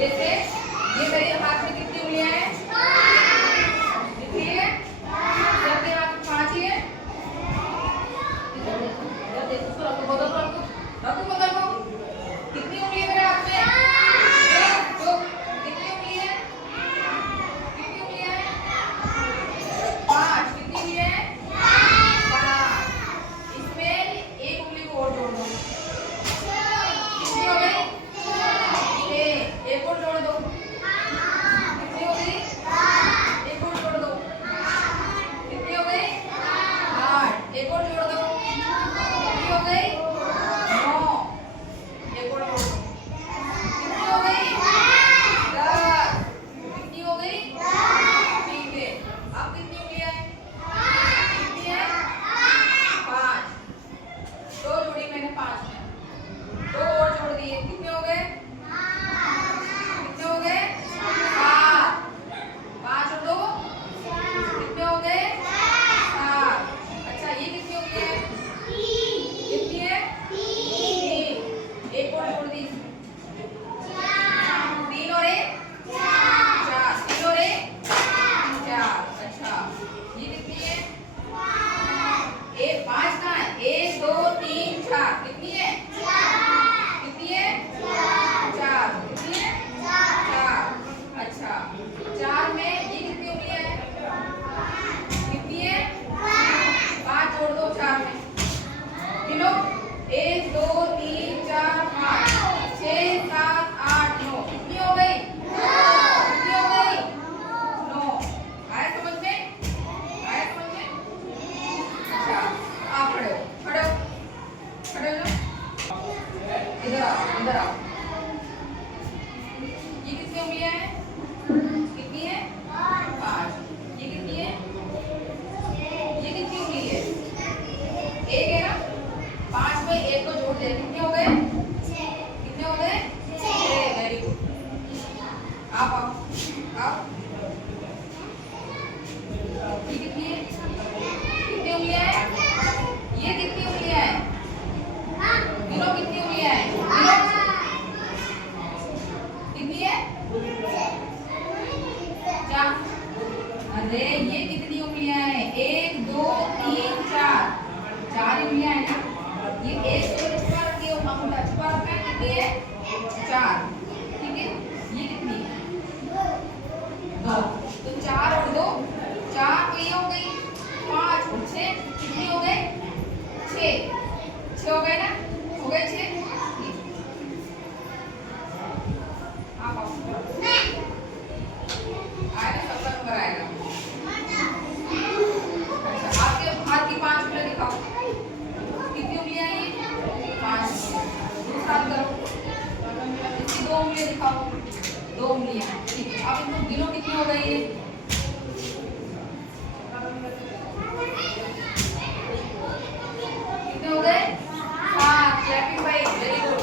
जैसे ये मेरे हाथ में कितनी उंगलियां हैं? कितनी है? सबके हाथ में 5 ही है। देखो रखो बदल रखो कितनी उंगली है मेरे हाथ में? दो। कितनी उंगली है? कितनी उंगली है? 5। कितनी उंगली है? 5। इसमें एक उंगली को और जोड़ दो। कितनी हो गई? 6। एक और जोड़ दो। कितनी हो गई? एक और जोड़ दो। कितनी हो गई? 8। एक और जोड़ दो। कितनी हो गई? 9। एक और जोड़ दो। कितनी हो गई? 10। कितनी हो गई? ठीक है। अब कितनी उंगलियां हैं? कितनी है? 5। दो जोड़ी मैंने 5 में, 2 और जोड़ दिए। कितने हो गए? कितने हो गए? 7। 5 और 2 कितने हो गए? 7। अच्छा ये कितनी हो गई है? कितनी है? 3। एक और जोड़ दी। 3 और 1 4। 3 और 1 4। अच्छा ये कितनी है? 5 कहाँ है? 1 2 3 4। कितनी है? कितनी है? 4। कितनी है? 4। अच्छा 4 में ये कितनी उंगलियां हैं? कितनी है? 5 जोड़ दो 4 में। गिनो 1 2 3 4 5 6 7 8 9। कितनी हो गई? कितनी हो गई? 9। आया समझ में? आया समझ में? अच्छा आप खड़े हो, खड़े हो, खड़े हो जाओ। इधर आओ, इधर आओ। ये कितनी उंगलियां हैं? कितनी है? 5। ये कितनी है? ये कितनी उंगली है? एक है ना? 5 में एक को जोड़ दे। कितने हो गए? कितने हो गए? 6। Very good. आप आओ, आओ। ये कितनी है? कितनी उंगलियां हैं? ये कितनी उंगलियां हैं? गिनो कितनी उंगलियां हैं? गिनो। कितनी है? 4। अरे ये कितनी उंगलियां हैं? 1 2 3 4। 4 उंगलियां हैं ना? ये एक तो छुपा रखी है, अंगूठा छुपा रखा है। कितनी है? 4। ठीक है। ये कितनी है? 2। तो 4 और 2 4 तो ये हो गई। 5 और 6 कितनी हो गए? 6 हो गए ना? हो गए 6। आप आओ। आएगा सबका नंबर आएगा। अच्छा आपके हाथ की 5 उंगलियां दिखाओ। कितनी उंगलियां हैं ये? 5 उंगलियां। दूसरा हाथ करो। इसकी 2 उंगलियां दिखाओ। 2 उंगलियां। ठीक है। अब इनको गिनो कितनी हो गई है? कितने हो गए? 7। क्लैपिंग भाई वेरी गुड।